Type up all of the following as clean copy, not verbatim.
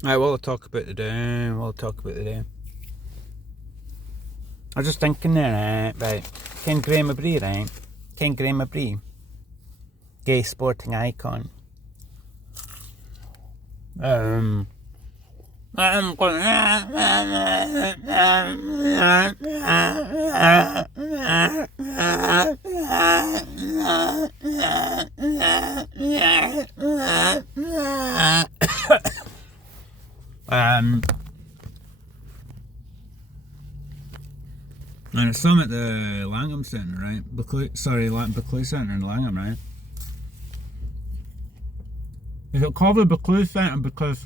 Right, we'll talk about today. We'll talk about today. I was just thinking there, right? Ken Graham Abbree, right? Ken Graham Abbree, gay sporting icon. I'm and I saw him at the Langham Centre, right? Buccleuch Centre in Langham, right? Is it called the Buccleuch Centre because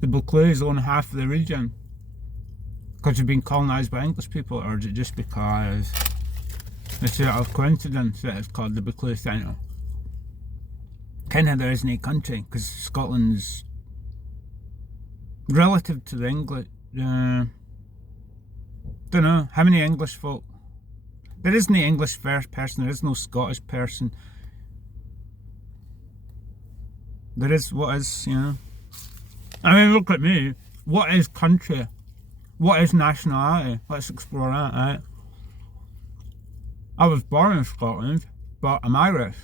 the Buccleuch own half of the region? Because you've been colonised by English people, or is it just because it's a coincidence that it's called the Buccleuch Centre? Kinda there isn't a country, because Scotland's relative to the English. Don't know how many English folk. There isn't an English first person. There is no Scottish person. There is what is, you know. I mean, look at me. What is country? What is nationality? Let's explore that, right? I was born in Scotland, but I'm Irish,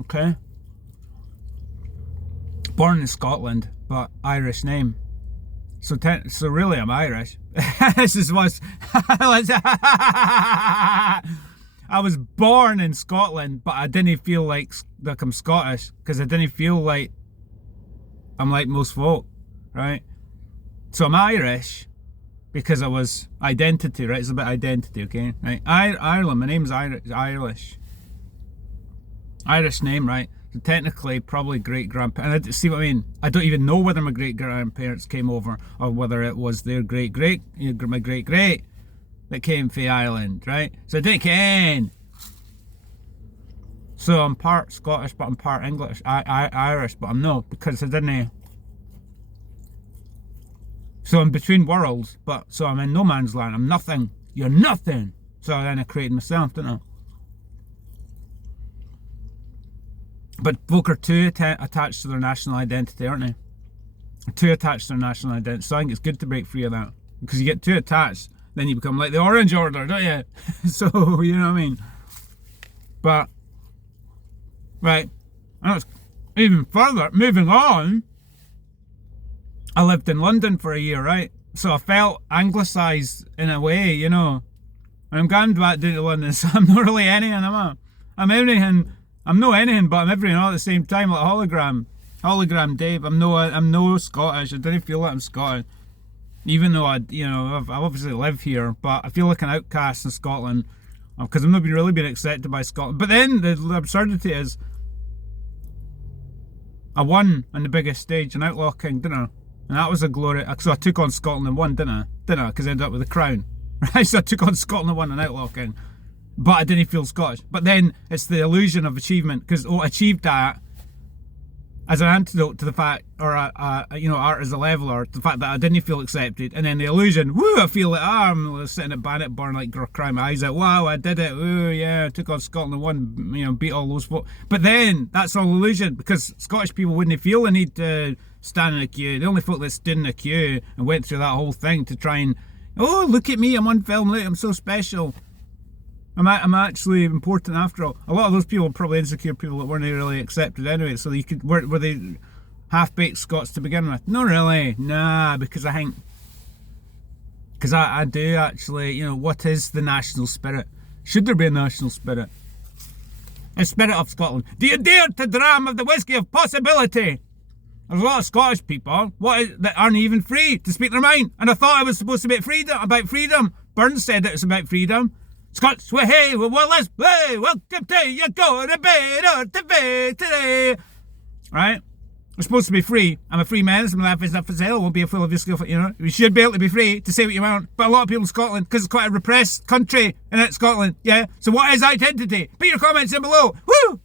okay? Born in Scotland, but Irish name. So really I'm Irish. This is what's... I was born in Scotland, but I didn't feel like I'm Scottish, because I didn't feel like I'm like most folk, right? So I'm Irish because I was identity, right? It's about identity, okay? Right? Ireland, my name's Irish. Irish name, right? So technically, probably great-grandparents. And see what I mean? I don't even know whether my great-grandparents came over or whether it was their great-great, my great-great that came from Ireland, right? So I didn't ken. So I'm part Scottish, but I'm part English, Irish, but I'm not, because I didn't. So I'm between worlds, but so I'm in no man's land. I'm nothing. You're nothing. So then I created myself, didn't I? But folk are too attached to their national identity, aren't they? Too attached to their national identity. So I think it's good to break free of that, because you get too attached, then you become like the Orange Order, don't you? So you know what I mean. But right, and it's even further. Moving on. I lived in London for a year, right? So I felt anglicised in a way, you know. And I'm going back down to London, so I'm not really anything, am I? I'm everything. I'm no anything, but I'm everything all at the same time, like a hologram. Hologram Dave. I'm no Scottish. I don't feel like I'm Scottish. Even though I obviously live here, but I feel like an outcast in Scotland because I'm not really being accepted by Scotland. But then the absurdity is, I won on the biggest stage in Outlaw King, didn't I? And that was a glory. So I took on Scotland and won, didn't I? Because I ended up with the crown. Right? So I took on Scotland and won an Outlaw King. But I didn't feel Scottish. But then it's the illusion of achievement, because I achieved that as an antidote to the fact, or art as a leveler, the fact that I didn't feel accepted. And then the illusion, woo, I feel like, I'm sitting at Bannockburn, like, crying my eyes out, wow, I did it, woo, yeah, I took on Scotland and won, beat all those folk. But then, that's all illusion, because Scottish people wouldn't feel the need to stand in a queue. The only folk that stood in a queue and went through that whole thing to try and, oh, look at me, I'm on film, look, I'm so special. I'm actually important after all. A lot of those people were probably insecure people that weren't really accepted anyway, so were they half-baked Scots to begin with? Not really, nah, because I do actually, what is the national spirit? Should there be a national spirit? A spirit of Scotland. Do you dare to dram of the whiskey of possibility? There's a lot of Scottish people that aren't even free to speak their mind, and I thought it was supposed to be about freedom. Burns said it was about freedom. Scots, hey, well, let's play. Welcome to you go to bed or to bed today. Right? We're supposed to be free. I'm a free man. Some life is not for sale. Won't be a full of your skill. You should be able to be free to say what you want. But a lot of people in Scotland, because it's quite a repressed country, in Scotland, yeah. So what is identity? Put your comments in below. Woo!